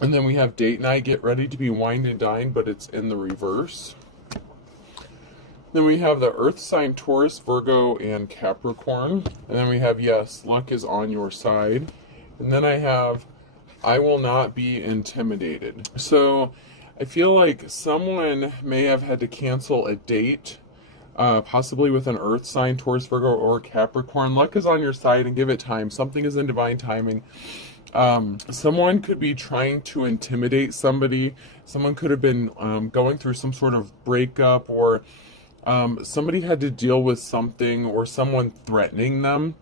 And then we have date night, get ready to be wined and dined, but it's in the reverse. Then we have the earth sign Taurus, Virgo, and Capricorn. And then we have yes, luck is on your side. And then I have I will not be intimidated. So I feel like someone may have had to cancel a date, possibly with an earth sign, Taurus, Virgo, or Capricorn. Luck is on your side and give it time. Something is in divine timing. Someone could be trying to intimidate somebody. Someone could have been going through some sort of breakup, or somebody had to deal with something, or someone threatening them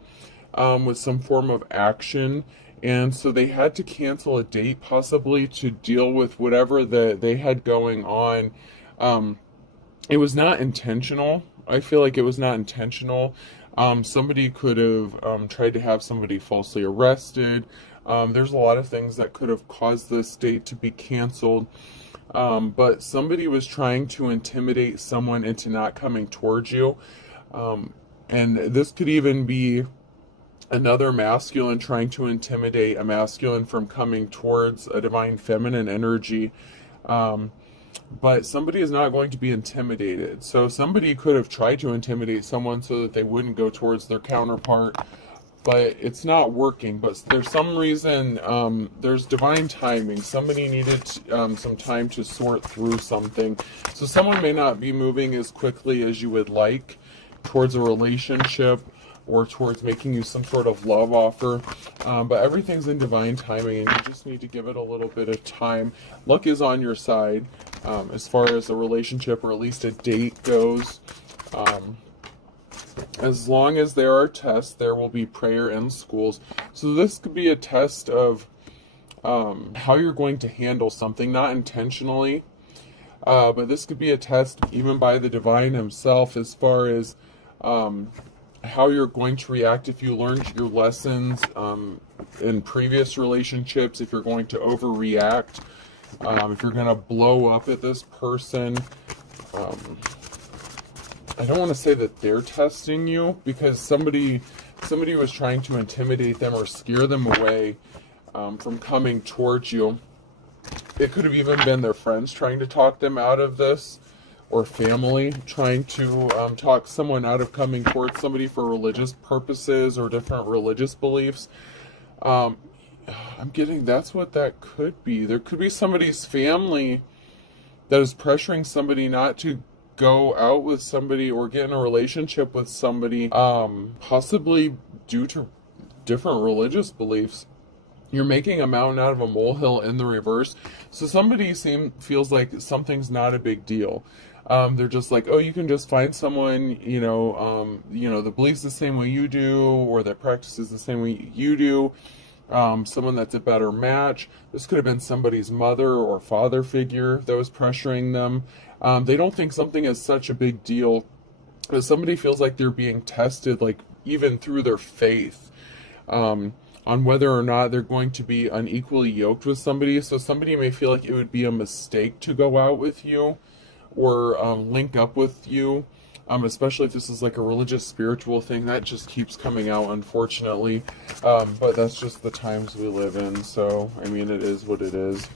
with some form of action. And so they had to cancel a date, possibly to deal with whatever they had going on. It was not intentional. I feel like it was not intentional. Somebody could have tried to have somebody falsely arrested. There's a lot of things that could have caused this date to be canceled. But somebody was trying to intimidate someone into not coming towards you. And this could even be another masculine trying to intimidate a masculine from coming towards a divine feminine energy. But somebody is not going to be intimidated. So somebody could have tried to intimidate someone so that they wouldn't go towards their counterpart, but it's not working. But there's some reason, there's divine timing. Somebody needed some time to sort through something. So someone may not be moving as quickly as you would like towards a relationship, or towards making you some sort of love offer, but everything's in divine timing, and you just need to give it a little bit of time. Luck is on your side as far as a relationship, or at least a date goes. As long as there are tests, there will be prayer in schools. So this could be a test of how you're going to handle something, not intentionally, but this could be a test even by the divine himself, as far as how you're going to react if you learned your lessons in previous relationships, if you're going to overreact, if you're going to blow up at this person. I don't want to say that they're testing you, because somebody was trying to intimidate them or scare them away from coming towards you. It could have even been their friends trying to talk them out of this, or family trying to talk someone out of coming towards somebody for religious purposes or different religious beliefs. I'm getting that's what that could be. There could be somebody's family that is pressuring somebody not to go out with somebody or get in a relationship with somebody, possibly due to different religious beliefs. You're making a mountain out of a molehill in the reverse. So somebody feels like something's not a big deal. They're just like, oh, you can just find someone, that believes the same way you do, or that practices the same way you do. Someone that's a better match. This could have been somebody's mother or father figure that was pressuring them. They don't think something is such a big deal. But somebody feels like they're being tested, like even through their faith, on whether or not they're going to be unequally yoked with somebody. So somebody may feel like it would be a mistake to go out with you, or link up with you, especially if this is like a religious, spiritual thing. That just keeps coming out, unfortunately. But that's just the times we live in. So, I mean, it is what it is.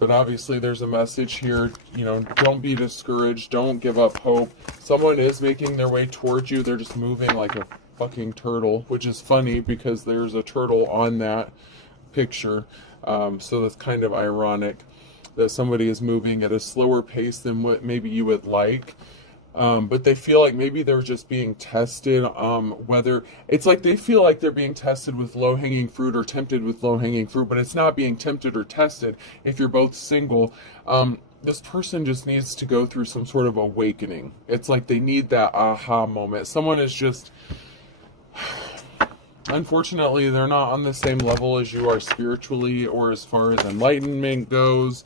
But obviously there's a message here, don't be discouraged. Don't give up hope. Someone is making their way towards you. They're just moving like a fucking turtle, which is funny because there's a turtle on that picture. So that's kind of ironic that somebody is moving at a slower pace than what maybe you would like. But they feel like maybe they're just being tested, whether it's like they feel like they're being tested with low-hanging fruit, or tempted with low-hanging fruit, but it's not being tempted or tested if you're both single. This person just needs to go through some sort of awakening. It's like they need that aha moment. Someone is just, unfortunately, they're not on the same level as you are spiritually, or as far as enlightenment goes.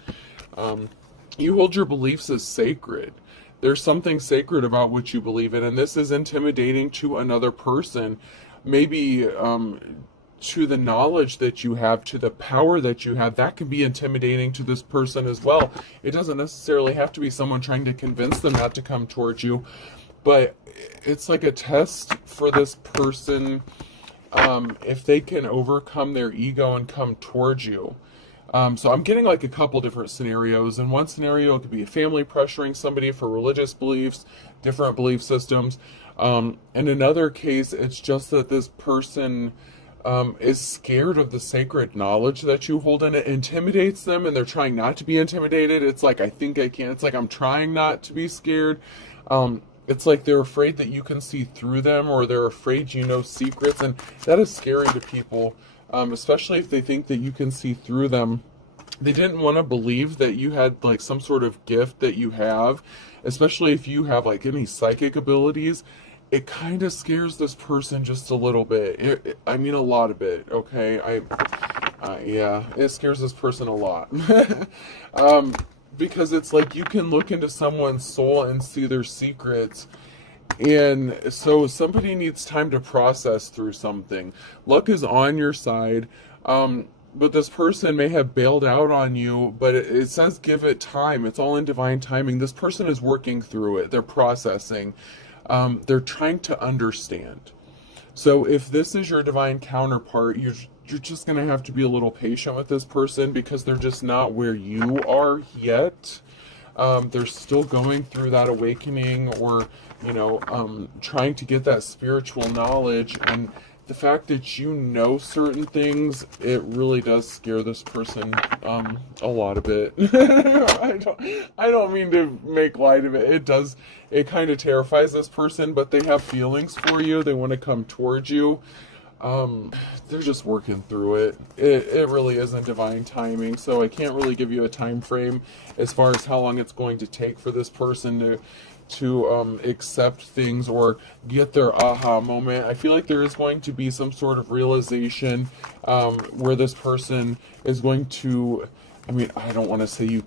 You hold your beliefs as sacred. There's something sacred about what you believe in, and this is intimidating to another person. Maybe to the knowledge that you have, to the power that you have, that can be intimidating to this person as well. It doesn't necessarily have to be someone trying to convince them not to come towards you, but it's like a test for this person, if they can overcome their ego and come towards you. So I'm getting like a couple different scenarios. In one scenario, it could be a family pressuring somebody for religious beliefs, different belief systems. In another case, it's just that this person is scared of the sacred knowledge that you hold, and it intimidates them, and they're trying not to be intimidated. It's like, I think I can. It's like, I'm trying not to be scared. It's like they're afraid that you can see through them, or they're afraid you know secrets, and that is scary to people, especially if they think that you can see through them. They didn't want to believe that you had like some sort of gift that you have, especially if you have like any psychic abilities. It kind of scares this person just a little bit. I mean, a lot of it. Okay, yeah, it scares this person a lot. Because it's like you can look into someone's soul and see their secrets. And so somebody needs time to process through something. Luck is on your side. But this person may have bailed out on you, but it says give it time. It's all in divine timing. This person is working through it. They're processing. They're trying to understand. So if this is your divine counterpart, you're just going to have to be a little patient with this person, because they're just not where you are yet. They're still going through that awakening, or, trying to get that spiritual knowledge. And the fact that you know certain things, it really does scare this person a lot of it. I don't mean to make light of it. It does. It kind of terrifies this person, but they have feelings for you. They want to come towards you. They're just working through it. It really isn't divine timing, so I can't really give you a time frame as far as how long it's going to take for this person to accept things or get their aha moment. I feel like there is going to be some sort of realization where this person is going to, I mean, I don't want to say you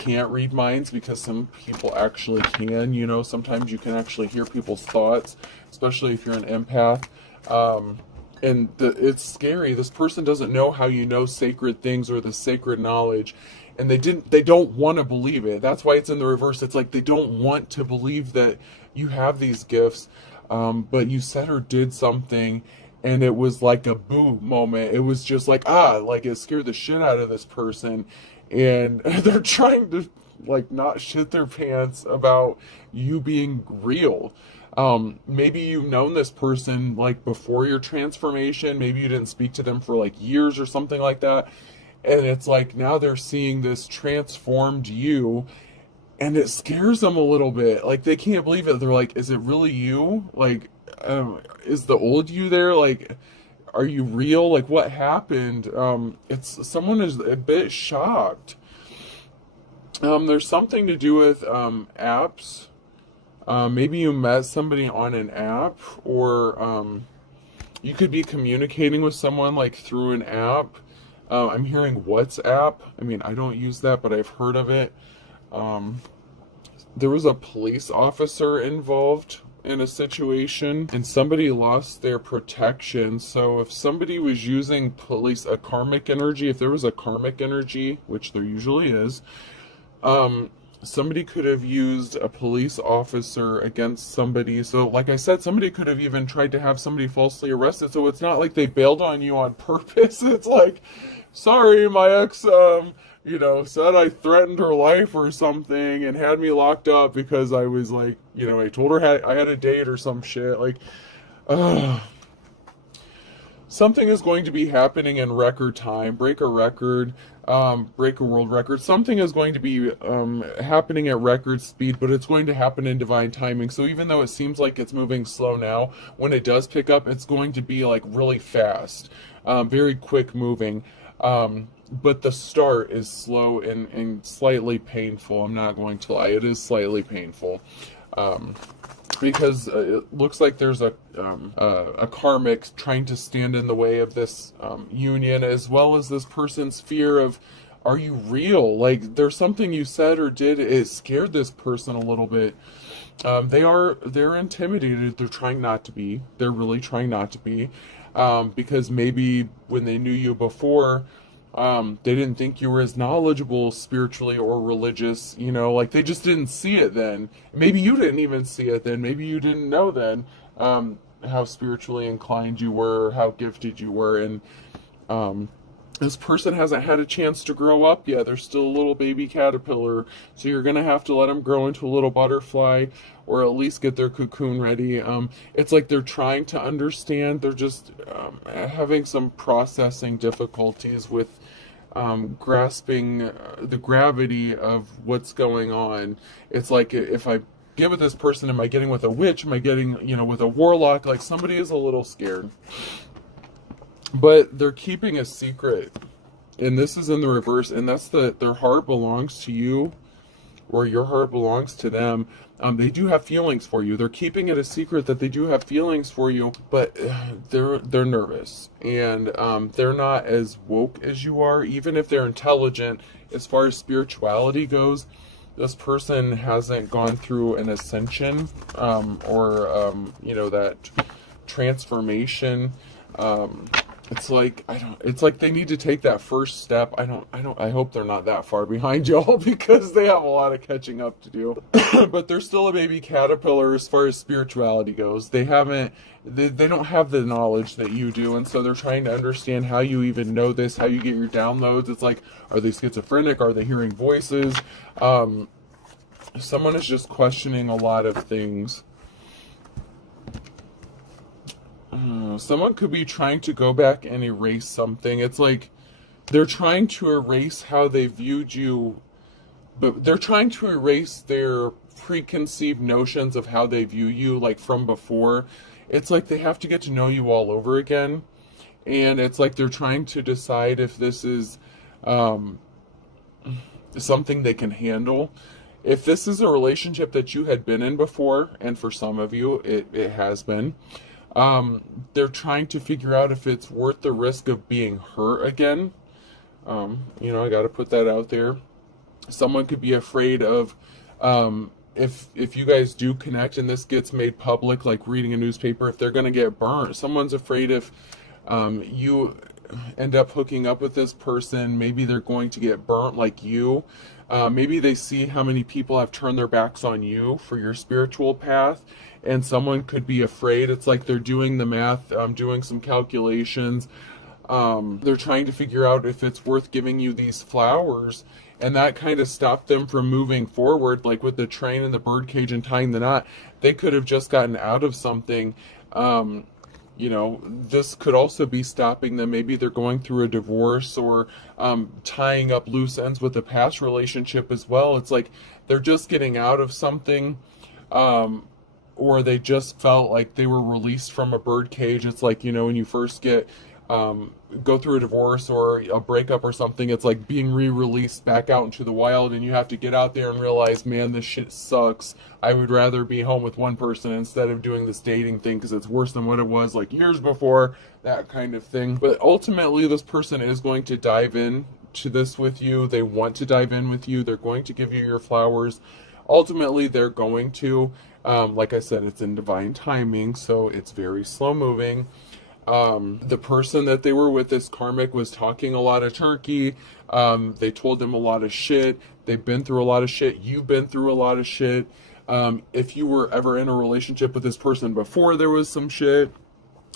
can't read minds, because some people actually can. Sometimes you can actually hear people's thoughts, especially if you're an empath. It's scary. This person doesn't know how you know sacred things or the sacred knowledge, and they don't want to believe it. That's why it's in the reverse. It's like they don't want to believe that you have these gifts, but you said or did something, and it was like a boo moment. It was just like, like it scared the shit out of this person, and they're trying to like not shit their pants about you being real. Maybe you've known this person like before your transformation. Maybe you didn't speak to them for like years or something like that. And it's like now they're seeing this transformed you, and it scares them a little bit. Like they can't believe it. They're like, is it really you? Like, is the old you there? Like, are you real? Like, what happened? Someone is a bit shocked. There's something to do with apps. Maybe you met somebody on an app, or you could be communicating with someone like through an app. I'm hearing WhatsApp. I mean, I don't use that, but I've heard of it. There was a police officer involved in a situation, and somebody lost their protection. So if somebody was using a karmic energy, if there was a karmic energy, which there usually is, somebody could have used a police officer against somebody. So like I said, somebody could have even tried to have somebody falsely arrested. So it's not like they bailed on you on purpose. It's like, sorry, my ex, said I threatened her life or something and had me locked up because I was like, I told her I had a date or some shit. Like, something is going to be happening in record time. Break a record, break a world record. Something is going to be happening at record speed, but it's going to happen in divine timing. So even though it seems like it's moving slow now, when it does pick up, it's going to be like really fast, very quick moving. But the start is slow and slightly painful. I'm not going to lie. It is slightly painful. Because it looks like there's a karmic trying to stand in the way of this union, as well as this person's fear of, are you real? Like, there's something you said or did, it scared this person a little bit. They're intimidated. They're trying not to be. They're really trying not to be. Because maybe when they knew you before, they didn't think you were as knowledgeable spiritually or religious, like they just didn't see it then. Maybe you didn't even see it then. Maybe you didn't know then how spiritually inclined you were, how gifted you were. And This person hasn't had a chance to grow up yet. They're still a little baby caterpillar. So you're going to have to let them grow into a little butterfly, or at least get their cocoon ready. It's like they're trying to understand. They're just having some processing difficulties with grasping the gravity of what's going on. It's like, if I get with this person, am I getting with a witch? Am I getting, with a warlock? Like, somebody is a little scared. But they're keeping a secret, and this is in the reverse, and that's that their heart belongs to you, or your heart belongs to them. They do have feelings for you. They're keeping it a secret that they do have feelings for you, but they're nervous, and they're not as woke as you are. Even if they're intelligent, as far as spirituality goes, this person hasn't gone through an ascension, or that transformation. It's like, it's like they need to take that first step. I hope they're not that far behind y'all, because they have a lot of catching up to do. But they're still a baby caterpillar as far as spirituality goes. They don't have the knowledge that you do, and so they're trying to understand how you even know this, how you get your downloads. It's like, are they schizophrenic? Are they hearing voices? Someone is just questioning a lot of things. Someone could be trying to go back and erase something. It's like they're trying to erase how they viewed you, but they're trying to erase their preconceived notions of how they view you, like from before. It's like they have to get to know you all over again. And it's like they're trying to decide if this is something they can handle. If this is a relationship that you had been in before, and for some of you, it has been, they're trying to figure out if it's worth the risk of being hurt again. I got to put that out there. Someone could be afraid of, if you guys do connect and this gets made public, like reading a newspaper, if they're going to get burnt. Someone's afraid if you end up hooking up with this person, maybe they're going to get burnt like you. Maybe they see how many people have turned their backs on you for your spiritual path, and someone could be afraid. It's like they're doing the math, doing some calculations. They're trying to figure out if it's worth giving you these flowers, and that kind of stopped them from moving forward, like with the train and the birdcage and tying the knot. They could have just gotten out of something. This could also be stopping them. Maybe they're going through a divorce, or tying up loose ends with a past relationship as well. It's like they're just getting out of something, or they just felt like they were released from a birdcage. It's like, when you first go through a divorce or a breakup or something, it's like being re-released back out into the wild, and you have to get out there and realize, man, this shit sucks. I would rather be home with one person instead of doing this dating thing, because it's worse than what it was like years before, that kind of thing. But ultimately, this person is going to dive in to this with you. They want to dive in with you. They're going to give you your flowers. Ultimately, they're going to, like I said, it's in divine timing, so it's very slow moving. The person that they were with, this karmic, was talking a lot of turkey. They told them a lot of shit. They've been through a lot of shit. You've been through a lot of shit. If you were ever in a relationship with this person before, there was some shit.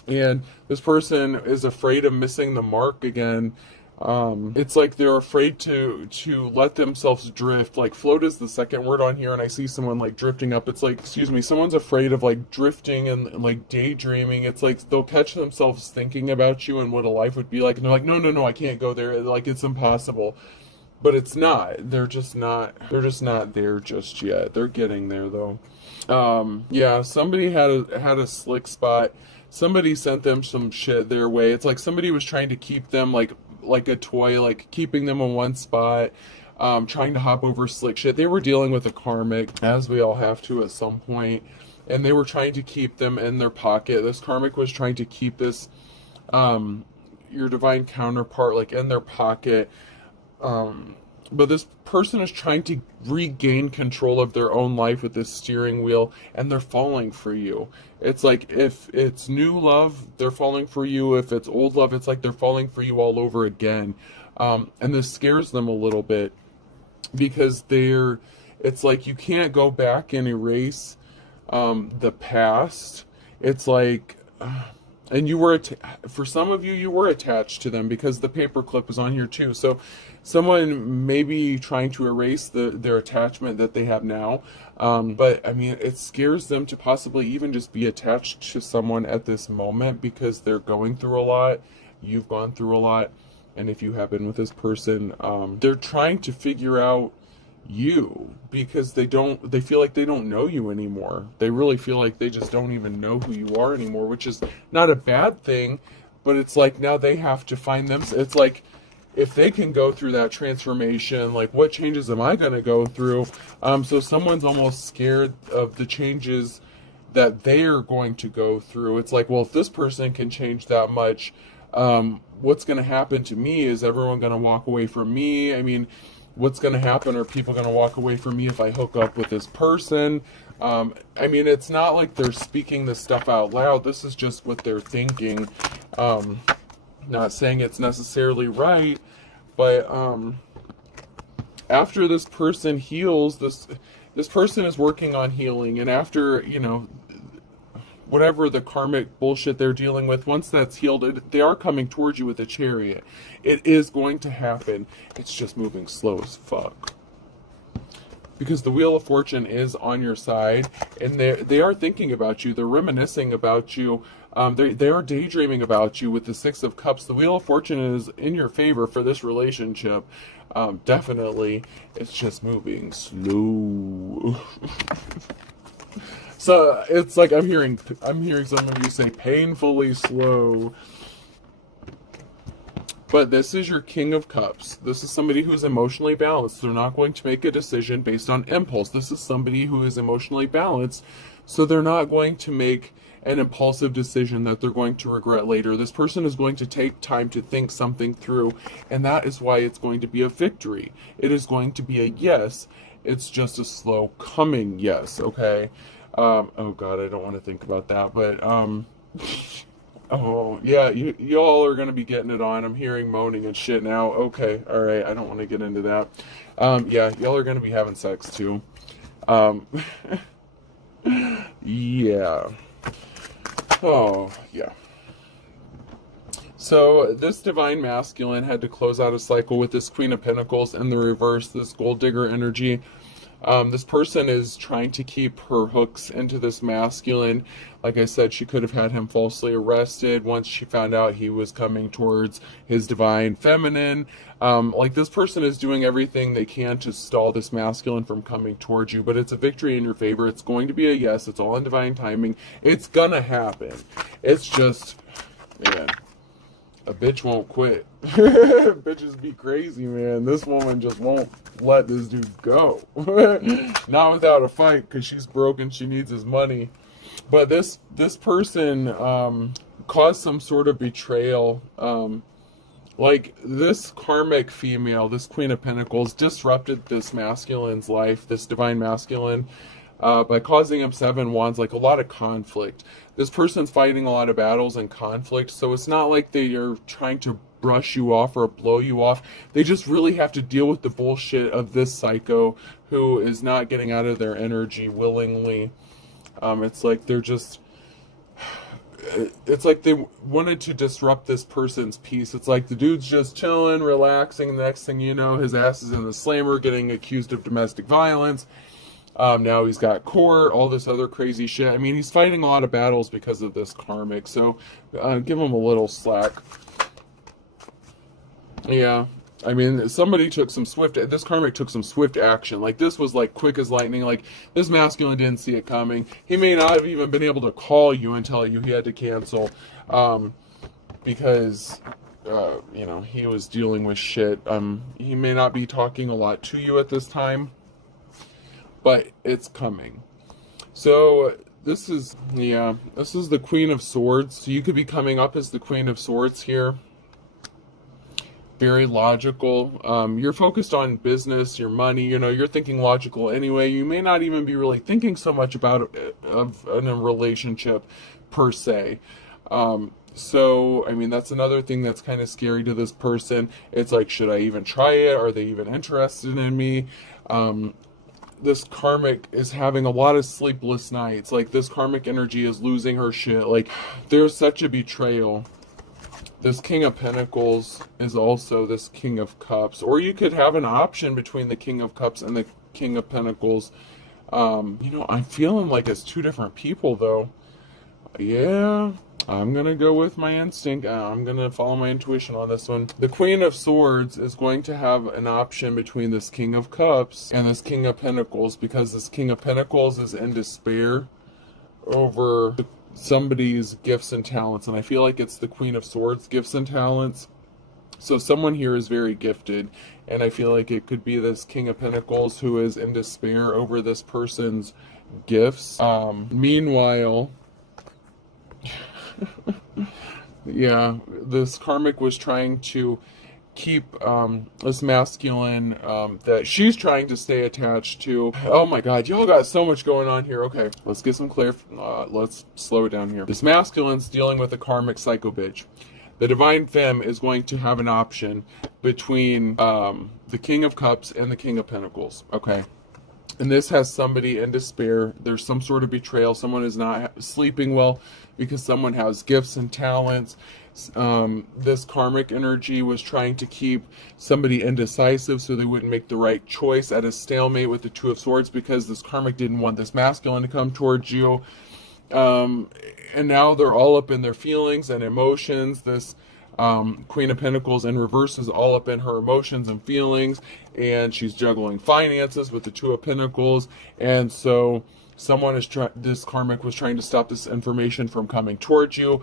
And this person is afraid of missing the mark again. It's like they're afraid to let themselves drift. Like, float is the second word on here, and I see someone like drifting up. It's like, someone's afraid of like drifting and like daydreaming. It's like they'll catch themselves thinking about you and what a life would be like, and they're like, no, I can't go there. Like, it's impossible. But it's not. They're just not there just yet. They're getting there though. Yeah, somebody had a slick spot. Somebody sent them some shit their way. It's like somebody was trying to keep them like a toy, like keeping them in one spot, trying to hop over slick shit. They were dealing with a karmic, as we all have to at some point, and they were trying to keep them in their pocket. This karmic was trying to keep this, your divine counterpart, like in their pocket. But this person is trying to regain control of their own life with this steering wheel, and they're falling for you. It's like, if it's new love, they're falling for you. If it's old love, it's like they're falling for you all over again. And this scares them a little bit, because it's like you can't go back and erase the past. It's like And you were, for some of you, you were attached to them because the paperclip is on here too. So someone may be trying to erase their attachment that they have now. But I mean, it scares them to possibly even just be attached to someone at this moment because they're going through a lot. You've gone through a lot. And if you have been with this person, they're trying to figure out you because they feel like they don't know you anymore. They really feel like they just don't even know who you are anymore, which is not a bad thing, but it's like now they have to find them. It's like if they can go through that transformation, like what changes am I going to go through? So someone's almost scared of the changes that they're going to go through. It's like, well, if this person can change that much, what's going to happen to me? Is everyone going to walk away from me? I mean, what's going to happen? Are people going to walk away from me if I hook up with this person? I mean, it's not like they're speaking this stuff out loud. This is just what they're thinking. Not saying it's necessarily right, but after this person heals, this person is working on healing, and after, you know, whatever the karmic bullshit they're dealing with, once that's healed, they are coming towards you with a chariot. It is going to happen. It's just moving slow as fuck. Because the Wheel of Fortune is on your side, and they are thinking about you. They're reminiscing about you. They are daydreaming about you with the Six of Cups. The Wheel of Fortune is in your favor for this relationship. Definitely. It's just moving slow. So it's like I'm hearing some of you say painfully slow. But this is your King of Cups. This is somebody who's emotionally balanced. They're not going to make a decision based on impulse. This is somebody who is emotionally balanced, so they're not going to make an impulsive decision that they're going to regret later. This person is going to take time to think something through, and that is why it's going to be a victory. It is going to be a yes. It's just a slow coming yes, okay? Oh God, I don't want to think about that, but oh yeah, y'all are gonna be getting it on. I'm hearing moaning and shit now. Okay, all right, I don't want to get into that. Yeah, y'all are gonna be having sex too. Yeah. Oh yeah. So this divine masculine had to close out a cycle with this Queen of Pentacles in the reverse, this gold digger energy. This person is trying to keep her hooks into this masculine. Like I said, she could have had him falsely arrested once she found out he was coming towards his divine feminine. Like this person is doing everything they can to stall this masculine from coming towards you, but it's a victory in your favor. It's going to be a yes. It's all in divine timing. It's gonna happen. It's just, man, a bitch won't quit. Bitches be crazy, man. This woman just won't let this dude go. Not without a fight, because she's broken. She needs his money. But this person caused some sort of betrayal. Like this karmic female, this Queen of Pentacles, disrupted this masculine's life, this divine masculine, by causing him 7 wands, like a lot of conflict. This person's fighting a lot of battles and conflict, so it's not like they are trying to brush you off or blow you off. They just really have to deal with the bullshit of this psycho who is not getting out of their energy willingly. It's like they're just... It's like they wanted to disrupt this person's peace. It's like the dude's just chilling, relaxing. The next thing you know, his ass is in the slammer, getting accused of domestic violence. Now he's got court, all this other crazy shit. I mean, he's fighting a lot of battles because of this karmic. So give him a little slack. Yeah. I mean, this karmic took some swift action. Like, this was, like, quick as lightning. Like, this masculine didn't see it coming. He may not have even been able to call you and tell you he had to cancel, because, you know, he was dealing with shit. He may not be talking a lot to you at this time, but it's coming. So, this is the Queen of Swords. So, you could be coming up as the Queen of Swords here. Very logical. You're focused on business, your money, you know, you're thinking logical anyway. You may not even be really thinking so much about in a relationship per se. So, I mean, that's another thing that's kind of scary to this person. It's like, should I even try it? Are they even interested in me? this karmic is having a lot of sleepless nights. Like, this karmic energy is losing her shit. Like, there's such a betrayal. This King of Pentacles is also this King of Cups. Or you could have an option between the King of Cups and the King of Pentacles. You know, I'm feeling like it's two different people, though. Yeah, I'm going to go with my instinct. I'm going to follow my intuition on this one. The Queen of Swords is going to have an option between this King of Cups and this King of Pentacles, because this King of Pentacles is in despair over somebody's gifts and talents, and I feel like it's the Queen of Swords gifts and talents. So someone here is very gifted, and I feel like it could be this King of Pentacles who is in despair over this person's gifts. Meanwhile, yeah, this karmic was trying to keep this masculine that she's trying to stay attached to. Oh my god, y'all got so much going on here. Okay, let's get some let's slow it down here. This masculine's dealing with a karmic psycho bitch. The Divine Femme is going to have an option between the King of Cups and the King of Pentacles. Okay, and this has somebody in despair. There's some sort of betrayal. Someone is not sleeping well because someone has gifts and talents. This karmic energy was trying to keep somebody indecisive so they wouldn't make the right choice, at a stalemate with the Two of Swords, because this karmic didn't want this masculine to come towards you. And now they're all up in their feelings and emotions. This Queen of Pentacles in reverse is all up in her emotions and feelings, and she's juggling finances with the Two of Pentacles. And so someone is this karmic was trying to stop this information from coming towards you.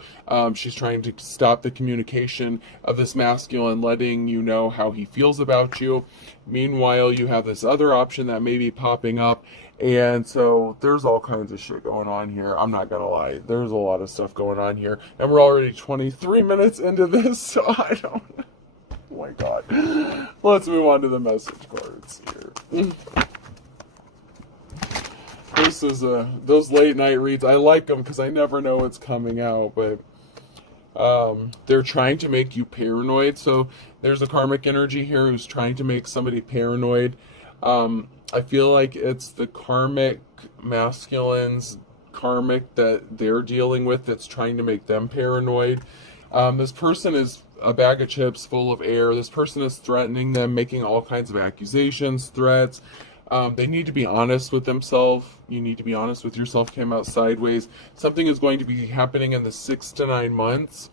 She's trying to stop the communication of this masculine letting you know how he feels about you. Meanwhile, you have this other option that may be popping up. And so there's all kinds of shit going on here. I'm not gonna lie. There's a lot of stuff going on here. And we're already 23 minutes into this, so I don't... Oh my god. Let's move on to the message cards here. This is those late night reads. I like them because I never know what's coming out, but they're trying to make you paranoid. So there's a karmic energy here who's trying to make somebody paranoid. I feel like it's the karmic masculine's karmic that they're dealing with that's trying to make them paranoid. This person is a bag of chips full of air. This person is threatening them, making all kinds of accusations, threats. They need to be honest with themselves. You need to be honest with yourself. Came out sideways. Something is going to be happening in the 6 to 9 months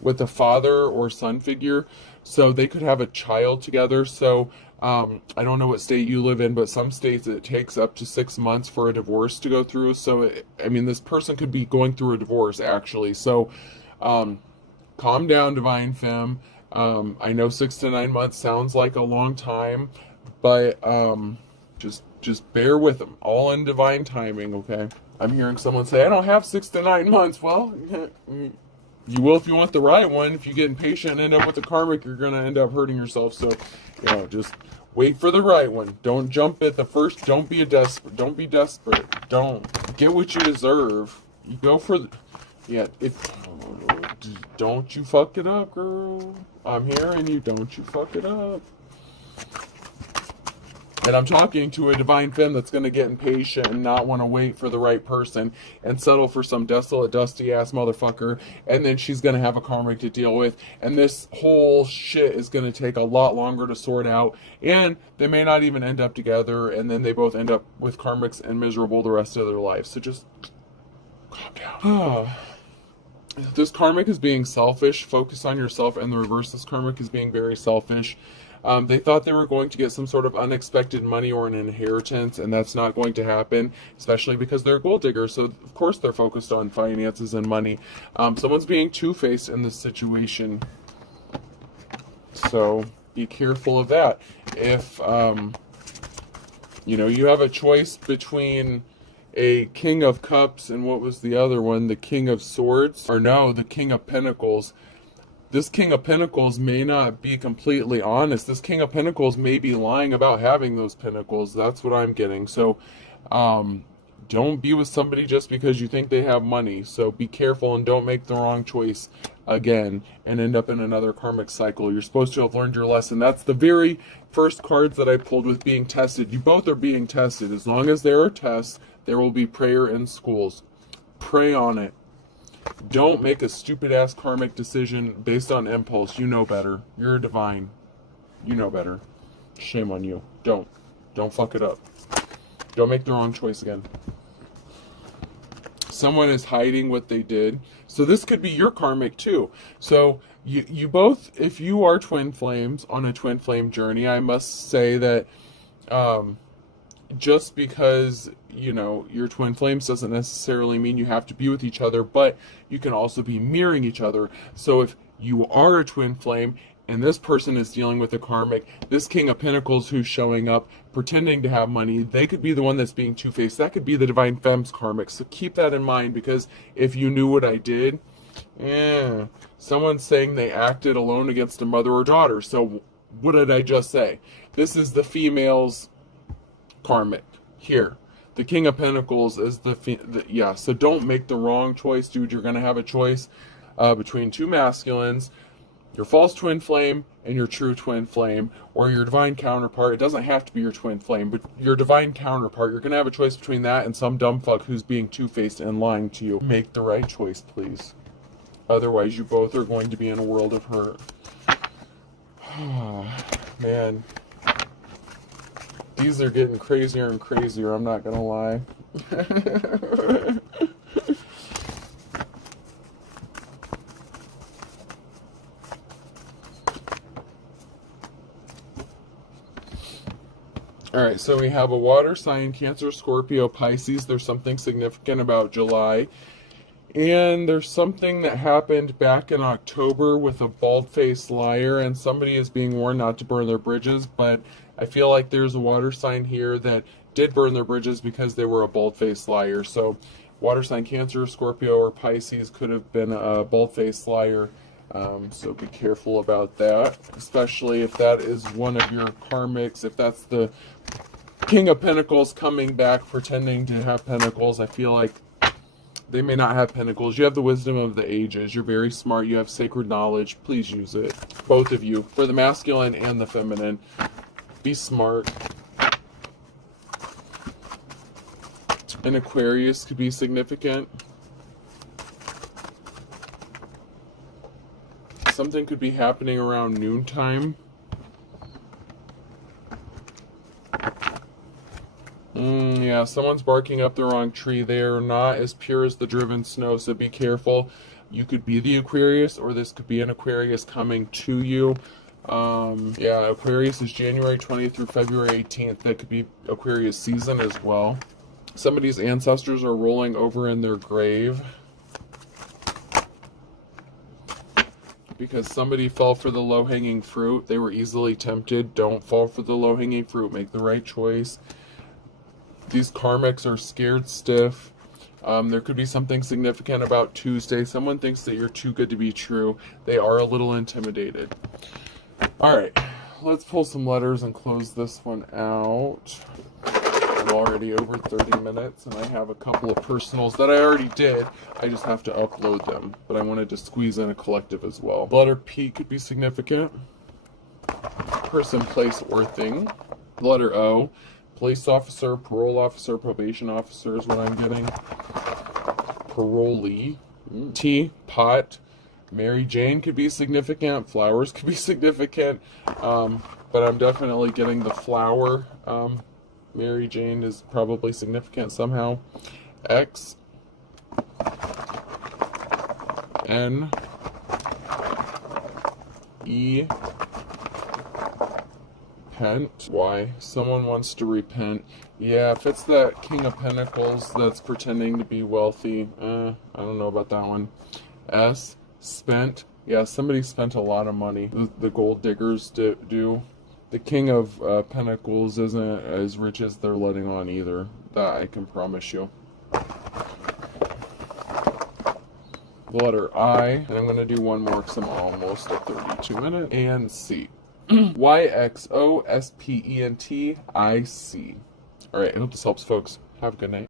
with a father or son figure. So they could have a child together. So I don't know what state you live in, but some states it takes up to 6 months for a divorce to go through. So, I mean, this person could be going through a divorce, actually. So calm down, Divine Femme. I know 6 to 9 months sounds like a long time, but just bear with them. All in divine timing, okay? I'm hearing someone say, I don't have 6 to 9 months. Well, you will if you want the right one. If you get impatient and end up with a karmic, you're going to end up hurting yourself. So, you know, just wait for the right one. Don't jump at the first. Don't be desperate. Don't get what you deserve. You go for the... Yeah, don't you fuck it up, girl. I'm hearing you. Don't you fuck it up. And I'm talking to a Divine Femme that's going to get impatient and not want to wait for the right person and settle for some desolate, dusty-ass motherfucker. And then she's going to have a karmic to deal with. And this whole shit is going to take a lot longer to sort out. And they may not even end up together. And then they both end up with karmics and miserable the rest of their life. So just calm down. This karmic is being selfish. Focus on yourself. And the reverse, this karmic is being very selfish. They thought they were going to get some sort of unexpected money or an inheritance, and that's not going to happen, especially because they're a gold digger. So, of course, they're focused on finances and money. Someone's being two-faced in this situation. So, be careful of that. If, you know, you have a choice between a King of Cups and what was the other one? The King of Swords? Or no, the King of Pentacles. This King of Pentacles may not be completely honest. This King of Pentacles may be lying about having those pentacles. That's what I'm getting. So don't be with somebody just because you think they have money. So be careful and don't make the wrong choice again and end up in another karmic cycle. You're supposed to have learned your lesson. That's the very first cards that I pulled with being tested. You both are being tested. As long as there are tests, there will be prayer in schools. Pray on it. Don't make a stupid ass karmic decision based on impulse. You know better. You're divine. You know better. Shame on you. Don't fuck it up. Don't make the wrong choice again. Someone is hiding what they did. So this could be your karmic too. So you both, if you are twin flames on a twin flame journey, I must say that just because, you know, you're twin flames doesn't necessarily mean you have to be with each other, but you can also be mirroring each other. So if you are a twin flame and this person is dealing with a karmic, this King of Pentacles who's showing up pretending to have money, they could be the one that's being two-faced. That could be the Divine Femme's karmic. So keep that in mind, because if you knew what I did, someone's saying they acted alone against a mother or daughter. So what did I just say? This is the female's karmic here. The King of Pentacles is yeah. So don't make the wrong choice, dude. You're going to have a choice between two masculines, your false twin flame and your true twin flame, or your divine counterpart. It doesn't have to be your twin flame, but your divine counterpart. You're going to have a choice between that and some dumb fuck who's being two-faced and lying to you. Make the right choice, please. Otherwise, you both are going to be in a world of hurt. Man. These are getting crazier and crazier, I'm not going to lie. Alright, so we have a water sign, Cancer, Scorpio, Pisces. There's something significant about July. And there's something that happened back in October with a bald-faced liar, and somebody is being warned not to burn their bridges, but I feel like there's a water sign here that did burn their bridges because they were a bald-faced liar. So water sign, Cancer, Scorpio, or Pisces could have been a bald-faced liar. So be careful about that, especially if that is one of your karmics. If that's the King of Pentacles coming back pretending to have pentacles, I feel like they may not have pentacles. You have the wisdom of the ages. You're very smart. You have sacred knowledge. Please use it. Both of you. For the masculine and the feminine. Be smart. An Aquarius could be significant. Something could be happening around noontime. Yeah, someone's barking up the wrong tree. They are not as pure as the driven snow, so be careful. You could be the Aquarius, or this could be an Aquarius coming to you. Yeah, Aquarius is January 20th through February 18th. That could be Aquarius season as well. Somebody's ancestors are rolling over in their grave because somebody fell for the low-hanging fruit. They were easily tempted. Don't fall for the low-hanging fruit. Make the right choice. These karmics are scared stiff. There could be something significant about Tuesday. Someone thinks that you're too good to be true. They are a little intimidated. Alright, let's pull some letters and close this one out. I'm already over 30 minutes, and I have a couple of personals that I already did. I just have to upload them, but I wanted to squeeze in a collective as well. The letter P could be significant. Person, place, or thing. The letter O. Police officer, parole officer, probation officer is what I'm getting. Parolee. T, pot. Mary Jane could be significant. Flowers could be significant. But I'm definitely getting the flower. Mary Jane is probably significant somehow. X. N. E. Repent. Why? Someone wants to repent. Yeah, if it's that King of Pentacles that's pretending to be wealthy, I don't know about that one. S. Spent. Yeah, somebody spent a lot of money. The gold diggers do. The King of Pentacles isn't as rich as they're letting on either. That I can promise you. The letter I, and I'm going to do one more because I'm almost at 32 minutes. And C. YXOSPENTIC. Alright, I hope this helps, folks. Have a good night.